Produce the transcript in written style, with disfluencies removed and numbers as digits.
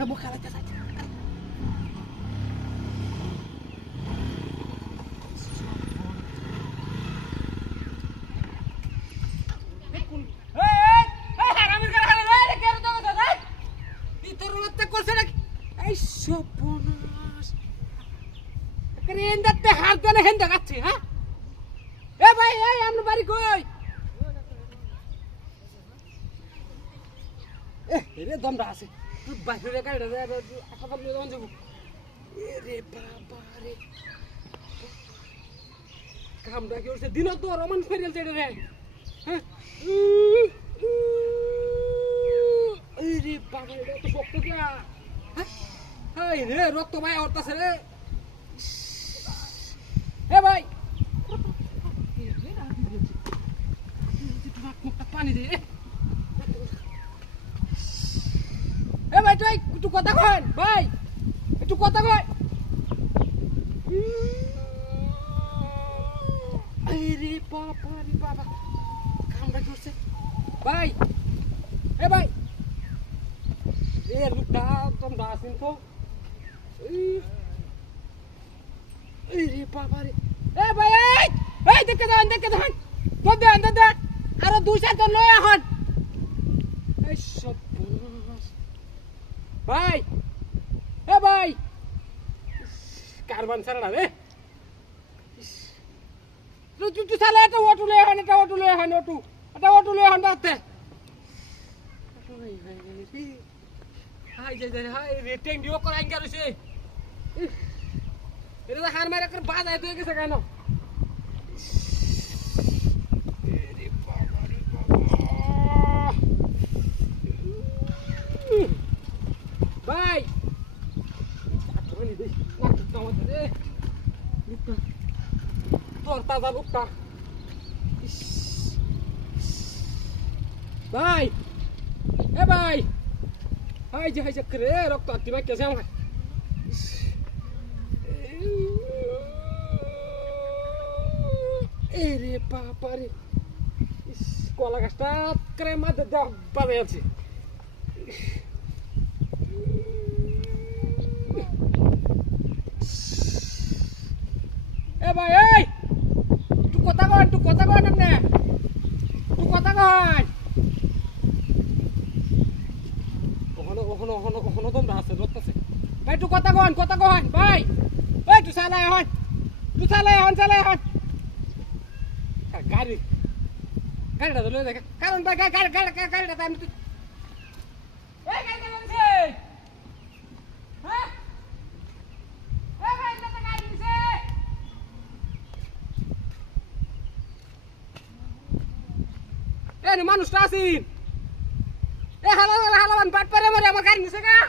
Mau kalah saja. Soponas. Keren dah teh harga nih hendak aja, ha? Bhai, amnu bari koi. Ini dom dah sih. Tu bahaya kan ada apa kamu dom jago? Re baba re. Kamu dah kira sedih tu roman serial cedera re. Hah? Re baba re tu fokus ya. Hah? Hai re rot to bhai orta se re. Bhai. Pani deh. Bhai tuh itu kota kan, bhai. Itu kota kan. Re baba. Kamu dah kira bhai. Bhai. Lu dah tom dah sin tuh. Re baba re. Bhai, dekat han. Tuh dah. Aro দুইটা তো লয় এখন এই সব ভাই ভাই কারবান ছাড়া রে তুই সালে এটা অটো লয় এখন অটো লয় এখন বাতে হাই হাই রেটিং দিও করাই গেছে এটা হার মারা করে বাজায় তুই গেছে কেন Bhai, ini deh, nak tahu deh, lupa, torta lupa, bhai, bhai, hai jah keren, rok tu hati macam siapa? Re papa re, sekolah kastat keren ada dah pada sih. Bhai, tu kota kan namanya. Tu kota kan. Kono tom dah sedot sih. Bhai tu kota kan, bhai. Tu salah han. Gari dah dulu deh. Karon bhai, gari dah time tu. Gari sih. Hah? Bhai, kita gari sih. Ini manusia sih. Halawan bat pare mari amar garing sega.